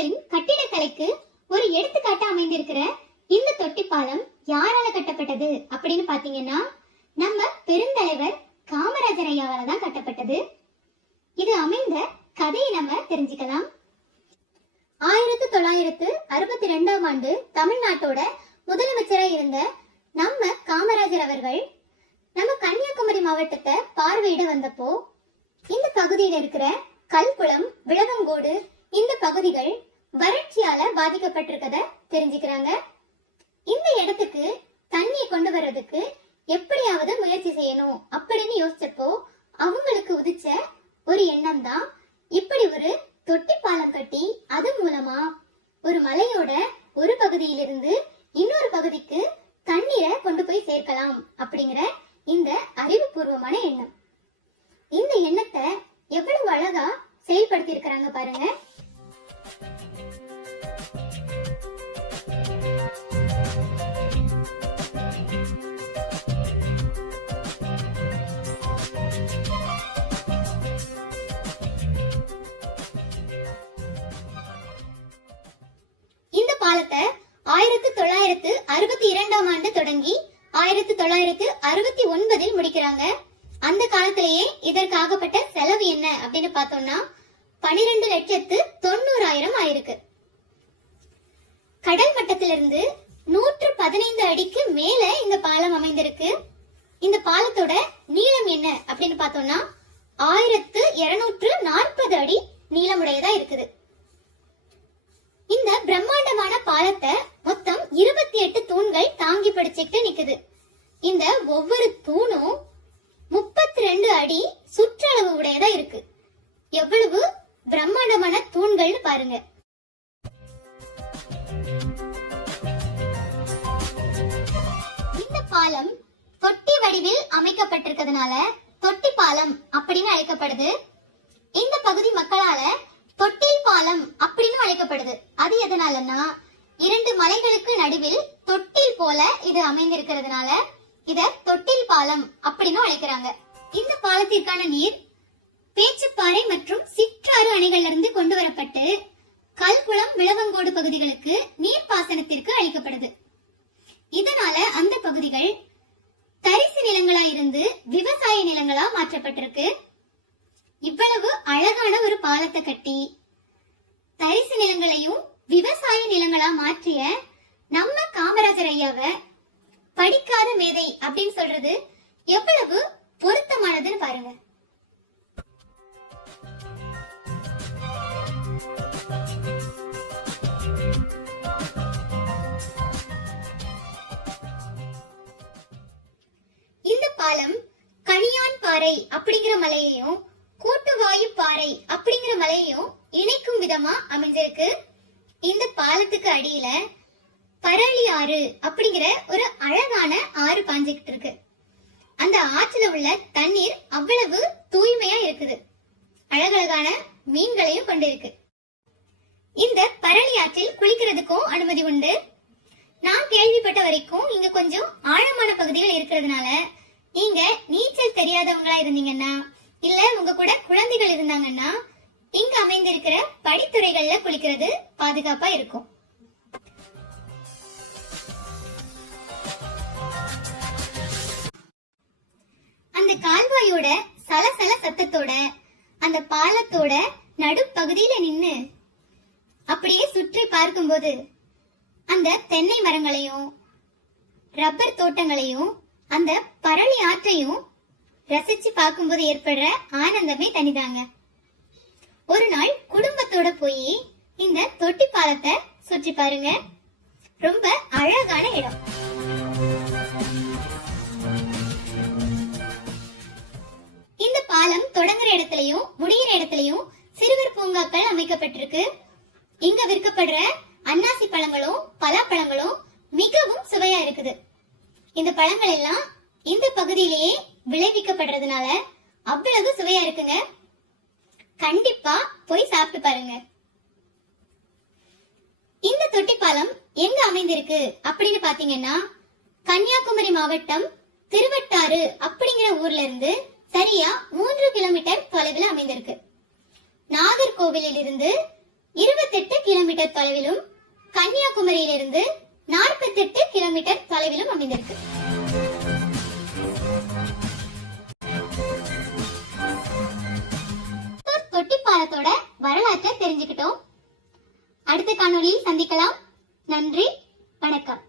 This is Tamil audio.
தமிழர்களின் கட்டிடக்கலைக்கு ஒரு எடுத்துக்காட்டு அமைந்திருக்கிற இந்த தொட்டி பாலம் யாரால கட்டப்பட்டது அப்படின்னு பாத்தீங்கன்னா நம்ம பெருந்தலைவர் காமராஜர் ஐயாவால தான் கட்டப்பட்டது. இது அமைந்த கதையை நம்ம தெரிஞ்சுக்கலாம். 1962ஆம் ஆண்டு தமிழ்நாட்டோட முதலமைச்சராக இருந்த நம்ம காமராஜர் அவர்கள் நம்ம கன்னியாகுமரி மாவட்டத்தை பார்வையிட வந்தப்போ இந்த பகுதியில் இருக்கிற கல்குளம், விளவங்கோடு இந்த பகுதிகள் வறட்சியால பாதிக்கப்பட்டிருக்கத தெரிஞ்சுக்கிறாங்க. இந்த இடத்துக்கு தண்ணியை கொண்டு வர்றதுக்கு எப்படியாவது முயற்சி செய்யணும் அப்படின்னு யோசிச்சப்போ அவங்களுக்கு உதிச்ச ஒரு எண்ணம் தான் இப்படி ஒரு தொட்டி பாலம் கட்டி அது மூலமா ஒரு மலையோட ஒரு பகுதியிலிருந்து இன்னொரு பகுதிக்கு தண்ணீரை கொண்டு போய் சேர்க்கலாம் அப்படிங்கிற இந்த அறிவுபூர்வமான எண்ணம். இந்த எண்ணத்தை எவ்வளவு அழகா செயல்படுத்தி இருக்கிறாங்க பாருங்க. இந்த பாலத்தை 1962ஆம் ஆண்டு தொடங்கி 1969 முடிக்கிறாங்க. அந்த காலத்திலேயே இதற்காகப்பட்ட செலவு என்ன அப்படின்னு பார்த்தோம்னா 12,90,000 ஆயிருக்கு. கடல் மட்டத்திலிருந்து 115 அடிக்கு மேல இந்த பாலம் அமைந்திருக்கு. இந்த பாலத்தோட நீளம் என்ன அப்படின்னு பார்த்தோம்னா 1240 அடி நீளமுடையதா இருக்குது. இந்த பிரம்மாண்டமான பாலத்தை மொத்தம் 28 தூண்கள் தாங்கி பிடிச்சிட்டு நிக்குது. இந்த ஒவ்வொரு தூணும் 32 அடி சுற்றளவு உடையதா இருக்கு. எவ்வளவு பிரம்மாண்டமான தூண்கள் பாருங்க. இந்த பாலம் தொட்டி வடிவில் அமைக்கப்பட்டிருக்கிறதுனால தொட்டி பாலம் அப்படின்னு அழைக்கப்படுது. இந்த பகுதி மக்களால தொட்டில் பாலம் அப்படின்னு அழைக்கப்படுது. அது எதனாலன்னா 2 மலைகளுக்கு நடுவில் தொட்டில் போல இது அமைந்திருக்கிறதுனால இத தொட்டில் பாலம் அப்படின்னு அழைக்கிறாங்க. இந்த பாலத்திற்கான நீர் பேச்சுப்பாறை மற்றும் சிற்றாறு அணைகள்ல இருந்து கொண்டு வரப்பட்டு கல்குளம், விளவங்கோடு பகுதிகளுக்கு நீர்ப்பாசனத்திற்கு அளிக்கப்படுது. இதனால அந்த பகுதிகள் தரிசு நிலங்களா இருந்து விவசாய நிலங்களா மாற்றப்பட்டிருக்கு. இவ்வளவு அழகான ஒரு பாலத்தை கட்டி தரிசு நிலங்களையும் விவசாய நிலங்களா மாற்றிய நம்ம காமராஜர் ஐயாவை படிக்காத மேதை அப்படின்னு சொல்றது எவ்வளவு பொருத்தமானதுன்னு பாருங்க. இந்த பாலம் கணியான் பாறை அப்படிங்கிற மலையையும் கூட்டுவாயு பாறை அப்படிங்கிற மலையையும் இணைக்கும் விதமா அமைஞ்சிருக்கு. இந்த பாலத்துக்கு அடியில பரளி ஆறு அப்படிங்கிற ஒரு அழகான ஆறு பாஞ்சுக்கிட்டு இருக்கு. அந்த ஆற்றுல உள்ள தண்ணீர் அவ்வளவு தூய்மையா இருக்குது. அழகழகான மீன்களையும் கொண்டிருக்கு. இந்த பரளி ஆற்றில் குளிக்கிறதுக்கும் அனுமதி உண்டு. நான் கேள்விப்பட்ட வரைக்கும் இங்க கொஞ்சம் ஆழமான பகுதிகள் இருக்கிறதுனால நீங்க நீச்சல் தெரியாதவங்களா இருந்தீங்கன்னா இல்ல உங்க கூட குழந்தைகள் இருந்தாங்கன்னா இங்க அமைந்திருக்கிற படித்துறைகள்ல குளிக்கிறது பாதுகாப்பா இருக்கும். அந்த கால்வாயோட சலசல சத்தத்தோட அந்த பாலத்தோட நடுப்பகுதியில நின்னு அப்படியே சுற்றி பார்க்கும்போது அந்த தென்னை மரங்களையும் ரப்பர் தோட்டங்களையும் அந்த பரளி ஆற்றையும் ரசிச்சு பார்க்கும்போது ஏற்படுற ஆனந்தமே தனிதாங்க. ஒரு நாள் குடும்பத்தோட போய் இந்த தொட்டி பாலத்தை சுற்றி பாருங்க. ரொம்ப அழகான இடம். இந்த பாலம் தொடங்குற இடத்துலயும் முடிகிற இடத்துலயும் சிறுவர் பூங்காக்கள் அமைக்கப்பட்டிருக்கு. இங்க விற்கப்படுற அன்னாசி பழங்களும் பலாப்பழங்களும் மிகவும் சுவையா இருக்குது. இந்த பழங்கள் எல்லாம் இந்த பகுதியிலேயே விளைவிக்கப்படுறதுனால அவ்வளவு சுவையா இருக்குங்க. கண்டிப்பா போய் சாப்பிட்டு பாருங்க. இந்த தொட்டி பாலம் எங்க அமைந்திருக்கு அப்படின்னு பாத்தீங்கன்னா கன்னியாகுமரி மாவட்டம் திருவட்டாறு அப்படிங்கிற ஊர்ல இருந்து சரியா 3 கிலோமீட்டர் தொலைவில் அமைந்திருக்கு. நாகர்கோவிலில் இருந்து 28 கிலோமீட்டர் தொலைவிலும் கன்னியாகுமரியிலிருந்து 48 கிலோமீட்டர் தொலைவிலும் அமைந்திருக்கு. தொட்டி பாலத்தோட வரலாற்றை தெரிஞ்சுக்கிட்டோம். அடுத்த காணொளியில் சந்திக்கலாம். நன்றி, வணக்கம்.